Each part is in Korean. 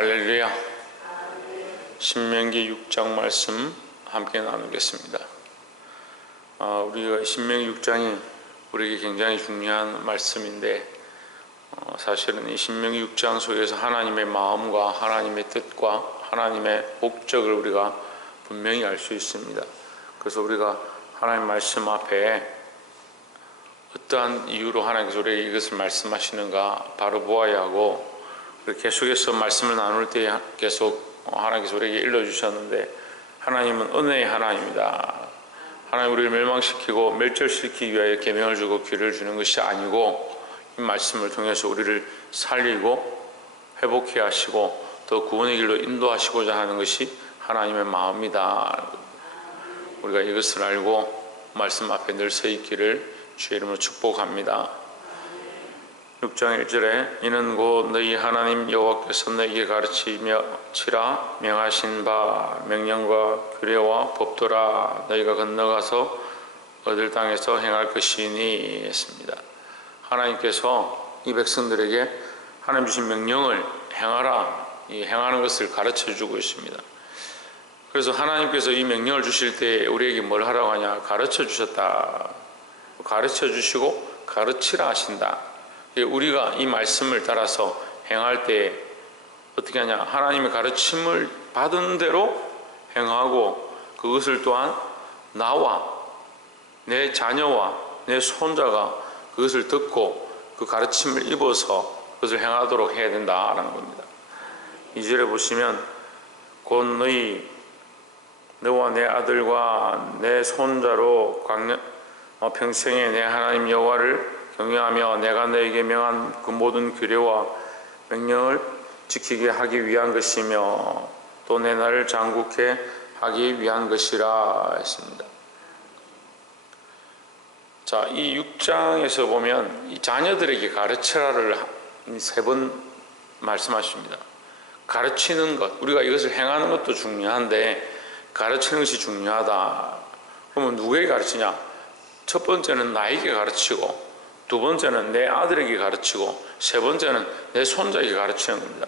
할렐루야. 신명기 6장 말씀 함께 나누겠습니다. 우리가 신명기 6장이 우리에게 굉장히 중요한 말씀인데, 사실은 이 신명기 6장 속에서 하나님의 마음과 하나님의 뜻과 하나님의 목적을 우리가 분명히 알 수 있습니다. 그래서 우리가 하나님 말씀 앞에 어떠한 이유로 하나님께서 우리에게 이것을 말씀하시는가 바로 보아야 하고, 계속해서 말씀을 나눌 때 계속 하나님께서 우리에게 일러주셨는데, 하나님은 은혜의 하나님이다. 하나님 우리를 멸망시키고 멸절시키기 위하여 계명을 주고 귀를 주는 것이 아니고, 이 말씀을 통해서 우리를 살리고 회복해 하시고 또 구원의 길로 인도하시고자 하는 것이 하나님의 마음이다. 우리가 이것을 알고 말씀 앞에 늘 서 있기를 주의 이름으로 축복합니다. 6장 1절에 이는 곧 너희 하나님 여호와께서 너희에게 가르치라 명하신 바 명령과 규례와 법도라 너희가 건너가서 얻을 땅에서 행할 것이니 했습니다. 하나님께서 이 백성들에게 하나님 주신 명령을 행하라, 이 행하는 것을 가르쳐 주고 있습니다. 그래서 하나님께서 이 명령을 주실 때 우리에게 뭘 하라고 하냐? 가르쳐 주셨다. 가르쳐 주시고 가르치라 하신다. 우리가 이 말씀을 따라서 행할 때 어떻게 하냐? 하나님의 가르침을 받은 대로 행하고, 그것을 또한 나와 내 자녀와 내 손자가 그것을 듣고 그 가르침을 입어서 그것을 행하도록 해야 된다라는 겁니다. 2절에 보시면 곧 너와 내 아들과 내 손자로 평생에 내 하나님 여호와를 경외하며 내가 너에게 명한 그 모든 규례와 명령을 지키게 하기 위한 것이며 또 내 나라를 장국케 하기 위한 것이라 했습니다. 자, 이 6장에서 보면 이 자녀들에게 가르치라를 3번 말씀하십니다. 가르치는 것, 우리가 이것을 행하는 것도 중요한데 가르치는 것이 중요하다. 그러면 누구에게 가르치냐? 첫 번째는 나에게 가르치고, 두 번째는 내 아들에게 가르치고, 세 번째는 내 손자에게 가르치는 겁니다.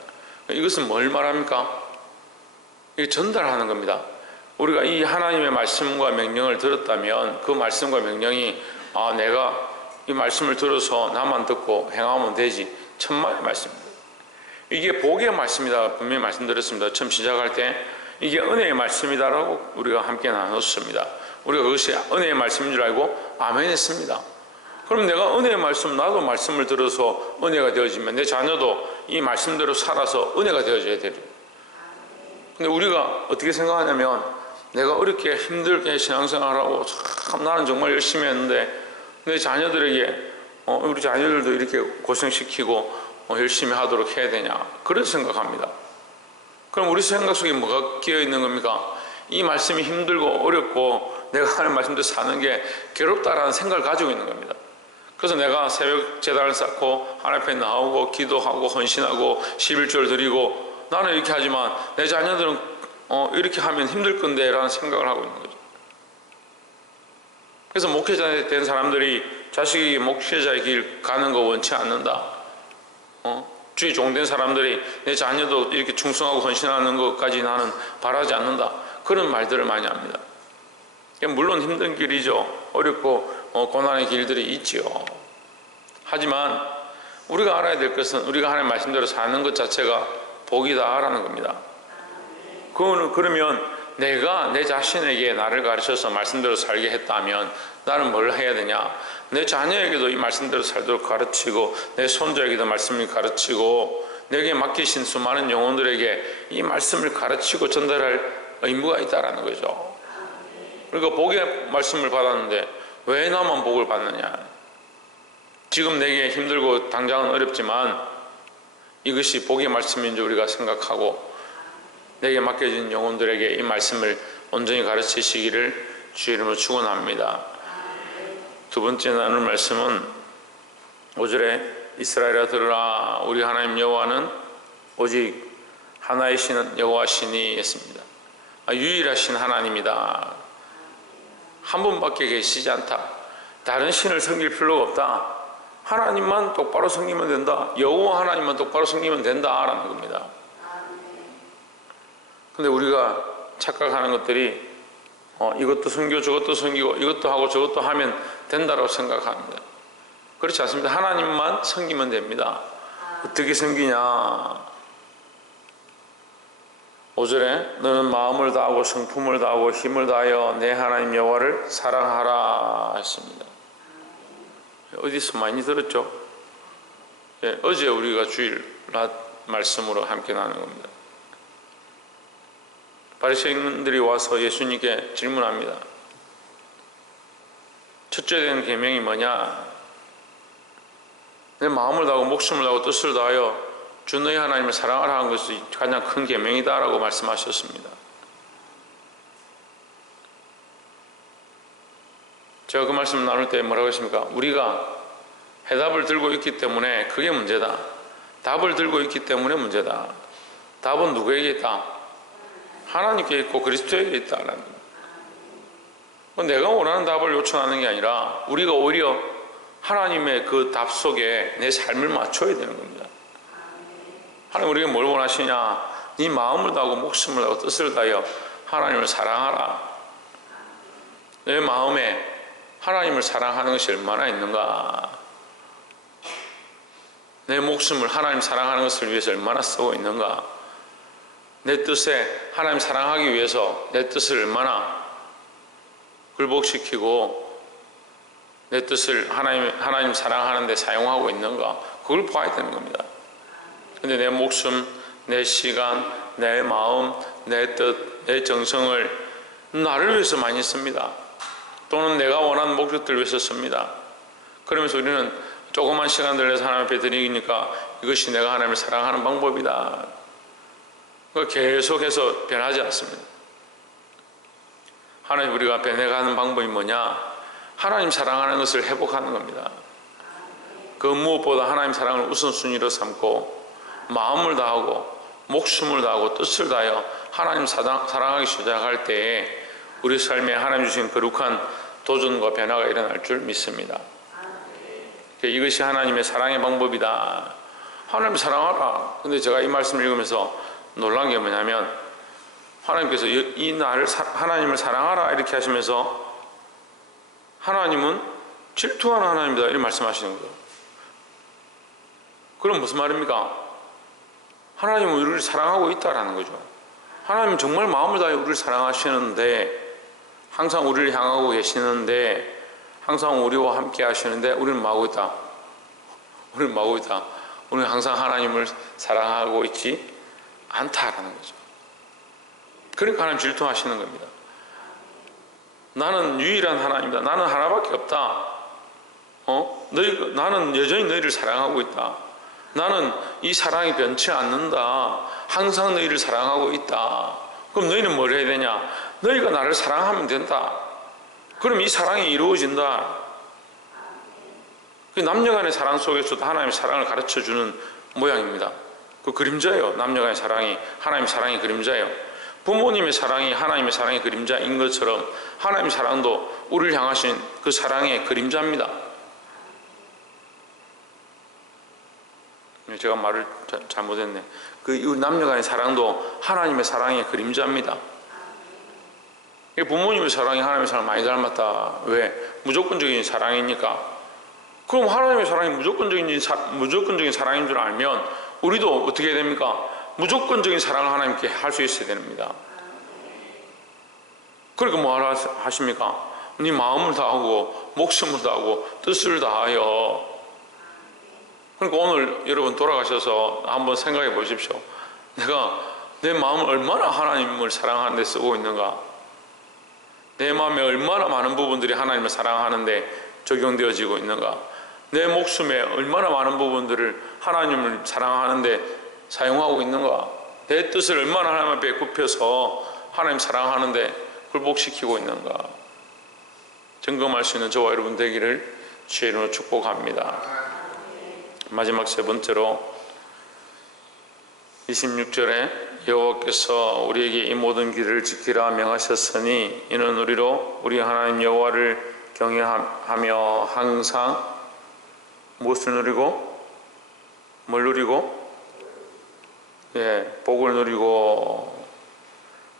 이것은 뭘 말합니까? 이게 전달하는 겁니다. 우리가 이 하나님의 말씀과 명령을 들었다면 그 말씀과 명령이 내가 이 말씀을 들어서 나만 듣고 행하면 되지, 천만의 말씀입니다. 이게 복의 말씀이다 분명히 말씀드렸습니다. 처음 시작할 때 이게 은혜의 말씀이다라고 우리가 함께 나눴습니다. 우리가 그것이 은혜의 말씀인 줄 알고 아멘 했습니다. 그럼 내가 은혜의 말씀, 나도 말씀을 들어서 은혜가 되어지면 내 자녀도 이 말씀대로 살아서 은혜가 되어져야 되죠. 근데 우리가 어떻게 생각하냐면, 내가 어렵게 힘들게 신앙생활하고 참 나는 정말 열심히 했는데 내 자녀들에게 우리 자녀들도 이렇게 고생시키고 열심히 하도록 해야 되냐, 그런 생각합니다. 그럼 우리 생각 속에 뭐가 끼어 있는 겁니까? 이 말씀이 힘들고 어렵고 내가 하는 말씀대로 사는 게 괴롭다라는 생각을 가지고 있는 겁니다. 그래서 내가 새벽 제단을 쌓고 하나님 앞에 나오고 기도하고 헌신하고 11조를 드리고 나는 이렇게 하지만 내 자녀들은 이렇게 하면 힘들 건데 라는 생각을 하고 있는 거죠. 그래서 목회자 된 사람들이 자식이 목회자의 길 가는 거 원치 않는다. 주의 종된 사람들이 내 자녀도 이렇게 충성하고 헌신하는 것까지 나는 바라지 않는다. 그런 말들을 많이 합니다. 물론 힘든 길이죠. 어렵고 고난의 길들이 있지요. 하지만 우리가 알아야 될 것은 우리가 하나님 말씀대로 사는 것 자체가 복이다라는 겁니다. 그러면 내가 내 자신에게 나를 가르쳐서 말씀대로 살게 했다면 나는 뭘 해야 되냐? 내 자녀에게도 이 말씀대로 살도록 가르치고, 내 손자에게도 말씀을 가르치고, 내게 맡기신 수많은 영혼들에게 이 말씀을 가르치고 전달할 의무가 있다라는 거죠. 그러니까 복의 말씀을 받았는데 왜 나만 복을 받느냐? 지금 내게 힘들고 당장은 어렵지만 이것이 복의 말씀인 줄 우리가 생각하고, 내게 맡겨진 영혼들에게 이 말씀을 온전히 가르치시기를 주의 이름으로 축원합니다. 두 번째 나눌 말씀은 5절에 이스라엘아 들으라, 우리 하나님 여호와는 오직 하나이신 여호와시니 했습니다. 유일하신 하나님이다. 한 분밖에 계시지 않다. 다른 신을 섬길 필요가 없다. 하나님만 똑바로 섬기면 된다. 여호와 하나님만 똑바로 섬기면 된다라는 겁니다. 근데 우리가 착각하는 것들이 이것도 섬기고 저것도 섬기고 이것도 하고 저것도 하면 된다고 생각합니다. 그렇지 않습니다. 하나님만 섬기면 됩니다. 어떻게 섬기냐? 5절에 너는 마음을 다하고 성품을 다하고 힘을 다하여 내 하나님 여호와를 사랑하라 했습니다. 어디서 많이 들었죠? 예, 어제 우리가 주일 낮 말씀으로 함께 나누는 겁니다. 바리새인들이 와서 예수님께 질문합니다. 첫째 된 계명이 뭐냐? 내 마음을 다하고 목숨을 다하고 뜻을 다하여 주 너희 하나님을 사랑하라 하는 것이 가장 큰 계명이다 라고 말씀하셨습니다. 제가 그 말씀 나눌 때 뭐라고 했습니까? 우리가 해답을 들고 있기 때문에 그게 문제다. 답을 들고 있기 때문에 문제다. 답은 누구에게 있다? 하나님께 있고 그리스도에게 있다라는 겁니다. 내가 원하는 답을 요청하는 게 아니라 우리가 오히려 하나님의 그 답 속에 내 삶을 맞춰야 되는 겁니다. 하나님 우리가 뭘 원하시냐? 네 마음을 다하고 목숨을 다하고 뜻을 다하여 하나님을 사랑하라. 내 마음에 하나님을 사랑하는 것이 얼마나 있는가? 내 목숨을 하나님 사랑하는 것을 위해서 얼마나 쓰고 있는가? 내 뜻에 하나님 사랑하기 위해서 내 뜻을 얼마나 굴복시키고 내 뜻을 하나님 사랑하는 데 사용하고 있는가? 그걸 봐야 되는 겁니다. 근데 내 목숨, 내 시간, 내 마음, 내 뜻, 내 정성을 나를 위해서 많이 씁니다. 또는 내가 원하는 목적들을 위해서 씁니다. 그러면서 우리는 조그만 시간들 내서 하나님 앞에 드리니까 이것이 내가 하나님을 사랑하는 방법이다. 계속해서 변하지 않습니다. 하나님 우리가 변해가는 방법이 뭐냐? 하나님 사랑하는 것을 회복하는 겁니다. 그 무엇보다 하나님 사랑을 우선순위로 삼고 마음을 다하고 목숨을 다하고 뜻을 다하여 하나님 사랑하기 시작할 때에 우리 삶에 하나님 주신 거룩한 도전과 변화가 일어날 줄 믿습니다. 이것이 하나님의 사랑의 방법이다. 하나님 사랑하라. 근데 제가 이 말씀을 읽으면서 놀란 게 뭐냐면 하나님께서 이 나를 하나님을 사랑하라 이렇게 하시면서 하나님은 질투하는 하나님이다 이렇게 말씀하시는 거예요. 그럼 무슨 말입니까? 하나님은 우리를 사랑하고 있다라는 거죠. 하나님은 정말 마음을 다해 우리를 사랑하시는데 항상 우리를 향하고 계시는데 항상 우리와 함께 하시는데 우리는 뭐하고 있다? 우리는 뭐하고 있다? 우리는 항상 하나님을 사랑하고 있지 않다라는 거죠. 그러니까 하나님 질투하시는 겁니다. 나는 유일한 하나님이다. 나는 하나밖에 없다. 나는 여전히 너희를 사랑하고 있다. 나는 이 사랑이 변치 않는다. 항상 너희를 사랑하고 있다. 그럼 너희는 뭘 해야 되냐? 너희가 나를 사랑하면 된다. 그럼 이 사랑이 이루어진다. 남녀간의 사랑 속에서도 하나님의 사랑을 가르쳐주는 모양입니다. 그 그림자예요. 남녀간의 사랑이 하나님의 사랑의 그림자예요. 부모님의 사랑이 하나님의 사랑의 그림자인 것처럼 하나님의 사랑도 우리를 향하신 그 사랑의 그림자입니다. 제가 말을 잘못했네. 그 남녀간의 사랑도 하나님의 사랑의 그림자입니다. 부모님의 사랑이 하나님의 사랑을 많이 닮았다. 왜? 무조건적인 사랑이니까. 그럼 하나님의 사랑이 무조건적인 사랑인 줄 알면 우리도 어떻게 해야 됩니까? 무조건적인 사랑을 하나님께 할 수 있어야 됩니다. 그러니까 뭐 하십니까? 네 마음을 다하고 목숨을 다하고 뜻을 다하여. 그러니까 오늘 여러분 돌아가셔서 한번 생각해 보십시오. 내가 내 마음을 얼마나 하나님을 사랑하는 데 쓰고 있는가? 내 마음에 얼마나 많은 부분들이 하나님을 사랑하는데 적용되어지고 있는가? 내 목숨에 얼마나 많은 부분들을 하나님을 사랑하는데 사용하고 있는가? 내 뜻을 얼마나 하나님 앞에 굽혀서 하나님 사랑하는데 굴복시키고 있는가? 점검할 수 있는 저와 여러분 되기를 주의 이름으로 축복합니다. 마지막 세 번째로 26절에 여호와께서 우리에게 이 모든 길을 지키라 명하셨으니 이는 우리로 우리 하나님 여호와를 경외하며 항상 무엇을 누리고 뭘 누리고 복을 누리고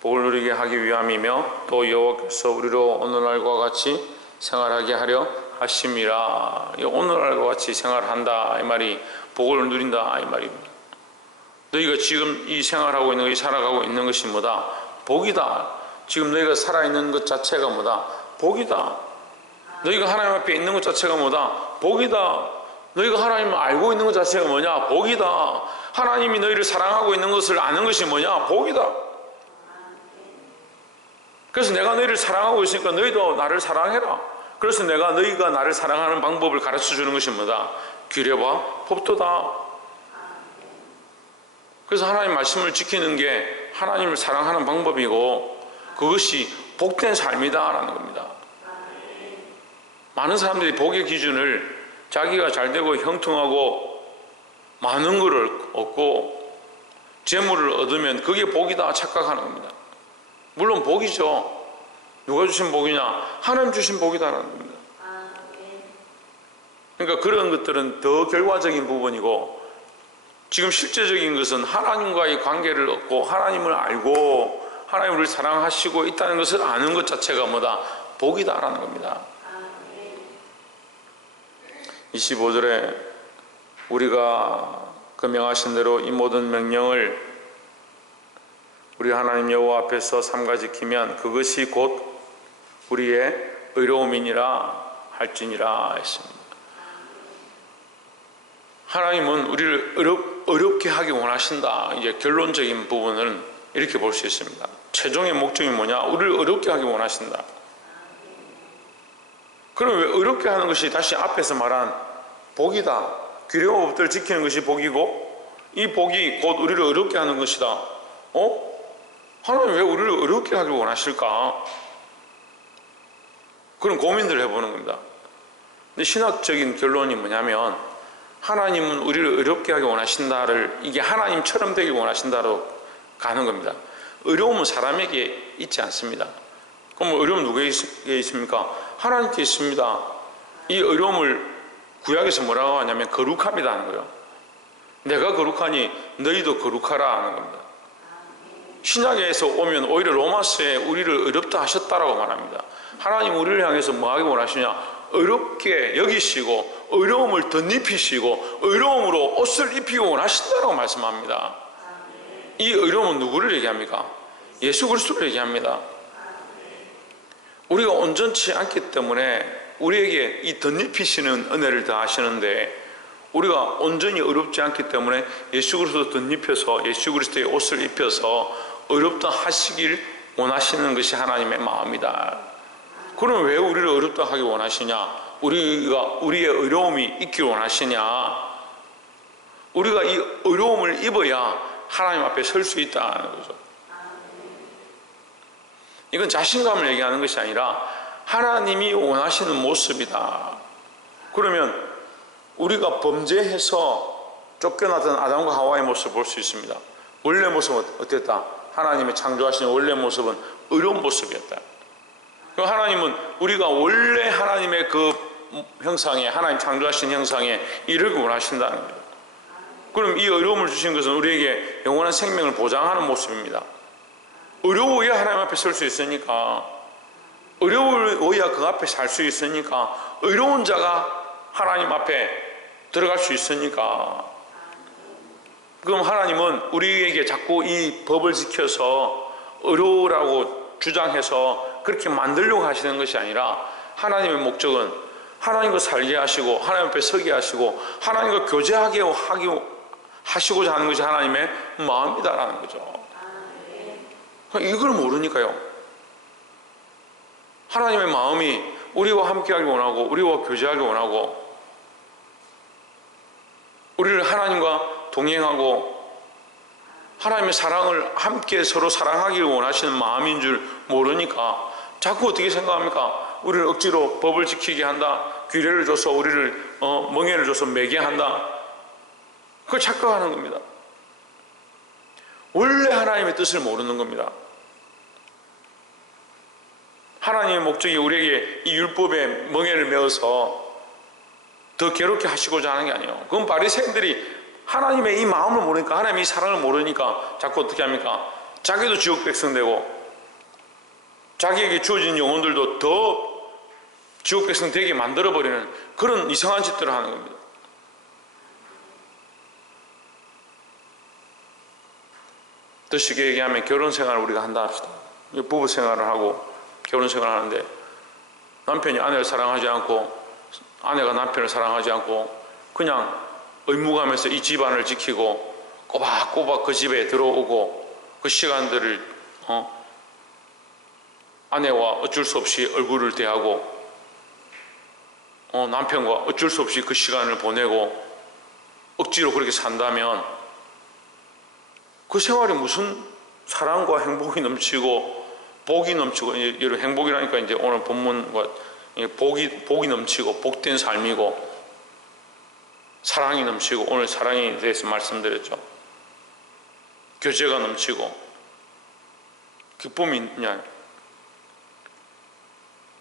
복을 누리게 하기 위함이며 또 여호와께서 우리로 오늘날과 같이 생활하게 하려 하심이라. 오늘날과 같이 생활한다 이 말이 복을 누린다 이 말입니다. 너희가 지금 이 생활하고 있는 것이 살아가고 있는 것이 뭐다? 복이다. 지금 너희가 살아있는 것 자체가 뭐다? 복이다. 너희가 하나님 앞에 있는 것 자체가 뭐다? 복이다. 너희가 하나님을 알고 있는 것 자체가 뭐냐? 복이다. 하나님이 너희를 사랑하고 있는 것을 아는 것이 뭐냐? 복이다. 그래서 내가 너희를 사랑하고 있으니까 너희도 나를 사랑해라. 그래서 내가 너희가 나를 사랑하는 방법을 가르쳐 주는 것이 뭐다? 규례와 법도다. 그래서 하나님 말씀을 지키는 게 하나님을 사랑하는 방법이고 그것이 복된 삶이다 라는 겁니다. 많은 사람들이 복의 기준을 자기가 잘되고 형통하고 많은 것을 얻고 재물을 얻으면 그게 복이다 착각하는 겁니다. 물론 복이죠. 누가 주신 복이냐? 하나님 주신 복이다라는 겁니다. 그러니까 그런 것들은 더 결과적인 부분이고 지금 실제적인 것은 하나님과의 관계를 얻고 하나님을 알고 하나님을 사랑하시고 있다는 것을 아는 것 자체가 뭐다? 복이다라는 겁니다. 25절에 우리가 그 명하신 대로 이 모든 명령을 우리 하나님 여호와 앞에서 삼가 지키면 그것이 곧 우리의 의로움이니라 할지니라 했습니다. 하나님은 우리를 어렵게 하기 원하신다. 이제 결론적인 부분은 이렇게 볼 수 있습니다. 최종의 목적이 뭐냐? 우리를 어렵게 하기 원하신다. 그럼 왜 어렵게 하는 것이 다시 앞에서 말한 복이다. 규례와 법들을 지키는 것이 복이고 이 복이 곧 우리를 어렵게 하는 것이다. 하나님 왜 우리를 어렵게 하길 원하실까? 그런 고민들을 해보는 겁니다. 근데 신학적인 결론이 뭐냐면 하나님은 우리를 어렵게 하기 원하신다를 이게 하나님처럼 되길 원하신다로 가는 겁니다. 어려움은 사람에게 있지 않습니다. 그럼 어려움 누구에게 있습니까? 하나님께 있습니다. 이 어려움을 구약에서 뭐라고 하냐면 거룩함이다 하는 거예요. 내가 거룩하니 너희도 거룩하라 하는 겁니다. 신약에서 오면 오히려 로마서에 우리를 어렵다 하셨다라고 말합니다. 하나님 우리를 향해서 뭐하기 원하시냐? 어렵게 여기시고 어려움을 덧입히시고 어려움으로 옷을 입히고 원하신다라고 말씀합니다. 이 어려움은 누구를 얘기합니까? 예수 그리스도를 얘기합니다. 우리가 온전치 않기 때문에 우리에게 이 덧입히시는 은혜를 더하시는데 우리가 온전히 어렵지 않기 때문에 예수 그리스도 덧입혀서 예수 그리스도의 옷을 입혀서 어렵다 하시길 원하시는 것이 하나님의 마음이다. 그럼 왜 우리를 어렵다 하기 원하시냐? 우리의 어려움이 있길 원하시냐? 우리가 이 어려움을 입어야 하나님 앞에 설 수 있다는 거죠. 이건 자신감을 얘기하는 것이 아니라 하나님이 원하시는 모습이다. 그러면 우리가 범죄해서 쫓겨나던 아담과 하와의 모습을 볼 수 있습니다. 원래 모습은 어땠다? 하나님의 창조하신 원래 모습은 어려운 모습이었다. 하나님은 우리가 원래 하나님의 그 형상에 하나님 창조하신 형상에 이르기 원하신다는 거예요. 그럼 이 어려움을 주신 것은 우리에게 영원한 생명을 보장하는 모습입니다. 어려워야 하나님 앞에 설 수 있으니까 어려워야 그 앞에 살 수 있으니까 어려운 자가 하나님 앞에 들어갈 수 있으니까 그럼 하나님은 우리에게 자꾸 이 법을 지켜서 어려우라고 주장해서 그렇게 만들려고 하시는 것이 아니라 하나님의 목적은 하나님과 살게 하시고 하나님 앞에 서게 하시고 하나님과 교제하게 하시고자 하는 것이 하나님의 마음이다라는 거죠. 이걸 모르니까요. 하나님의 마음이 우리와 함께하기 원하고 우리와 교제하기 원하고 우리를 하나님과 동행하고 하나님의 사랑을 함께 서로 사랑하기를 원하시는 마음인 줄 모르니까 자꾸 어떻게 생각합니까? 우리를 억지로 법을 지키게 한다. 규례를 줘서 우리를 멍에를 줘서 매게 한다. 그걸 착각하는 겁니다. 원래 하나님의 뜻을 모르는 겁니다. 하나님의 목적이 우리에게 이 율법에 멍에를 메어서 더 괴롭게 하시고자 하는 게 아니에요. 그건 바리새인들이 하나님의 이 마음을 모르니까 하나님의 이 사랑을 모르니까 자꾸 어떻게 합니까? 자기도 지옥 백성 되고 자기에게 주어진 영혼들도 더 지옥 백성 되게 만들어버리는 그런 이상한 짓들을 하는 겁니다. 더 쉽게 얘기하면 결혼 생활을 우리가 한다 합시다. 부부 생활을 하고 결혼 생활을 하는데 남편이 아내를 사랑하지 않고 아내가 남편을 사랑하지 않고 그냥 의무감에서 이 집안을 지키고 꼬박꼬박 그 집에 들어오고 그 시간들을 아내와 어쩔 수 없이 얼굴을 대하고 남편과 어쩔 수 없이 그 시간을 보내고 억지로 그렇게 산다면 그 생활이 무슨 사랑과 행복이 넘치고 복이 넘치고, 이런 행복이라니까 이제 오늘 본문과 복이 넘치고 복된 삶이고 사랑이 넘치고, 오늘 사랑에 대해서 말씀드렸죠. 교제가 넘치고 기쁨이 있냐,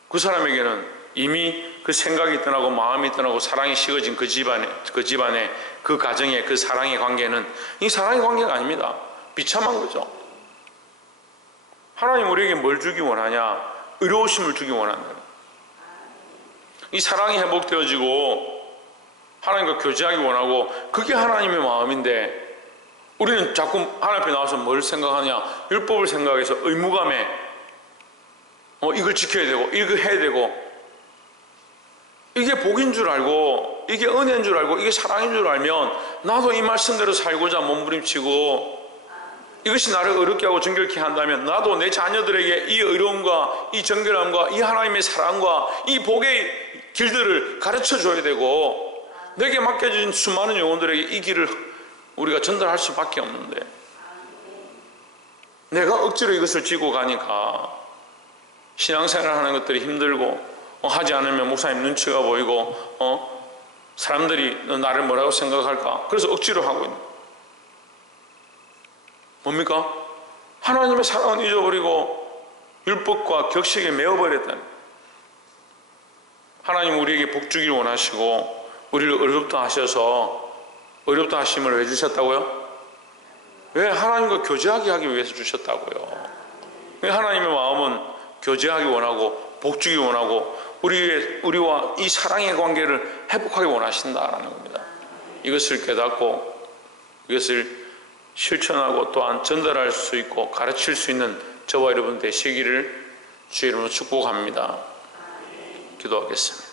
그 사람에게는 이미 그 생각이 떠나고 마음이 떠나고 사랑이 식어진 그 집안의 그 가정의 그 사랑의 관계는 이 사랑의 관계가 아닙니다. 비참한 거죠. 하나님 우리에게 뭘 주기 원하냐? 의로우심을 주기 원한다. 이 사랑이 회복되어지고 하나님과 교제하기 원하고, 그게 하나님의 마음인데 우리는 자꾸 하나님 앞에 나와서 뭘 생각하냐? 율법을 생각해서 의무감에 이걸 지켜야 되고 이걸 해야 되고, 이게 복인 줄 알고 이게 은혜인 줄 알고 이게 사랑인 줄 알면 나도 이 말씀대로 살고자 몸부림치고 이것이 나를 어렵게 하고 정결케 한다면 나도 내 자녀들에게 이 의로움과 이 정결함과 이 하나님의 사랑과 이 복의 길들을 가르쳐 줘야 되고, 내게 맡겨진 수많은 영혼들에게 이 길을 우리가 전달할 수밖에 없는데 내가 억지로 이것을 지고 가니까 신앙생활 하는 것들이 힘들고, 하지 않으면 목사님 눈치가 보이고 사람들이 나를 뭐라고 생각할까, 그래서 억지로 하고 있는 뭡니까? 하나님의 사랑은 잊어버리고 율법과 격식에 매어버렸다는. 하나님 우리에게 복 주기를 원하시고 우리를 어렵다 하셔서, 어렵다 하심을 왜 주셨다고요? 왜? 하나님과 교제하게 하기 위해서 주셨다고요. 하나님의 마음은 교제하기 원하고 복 주기 원하고 우리와 이 사랑의 관계를 회복하기 원하신다라는 겁니다. 이것을 깨닫고 이것을 실천하고 또한 전달할 수 있고 가르칠 수 있는 저와 여러분 되시기를 주의 이름으로 축복합니다. 기도하겠습니다.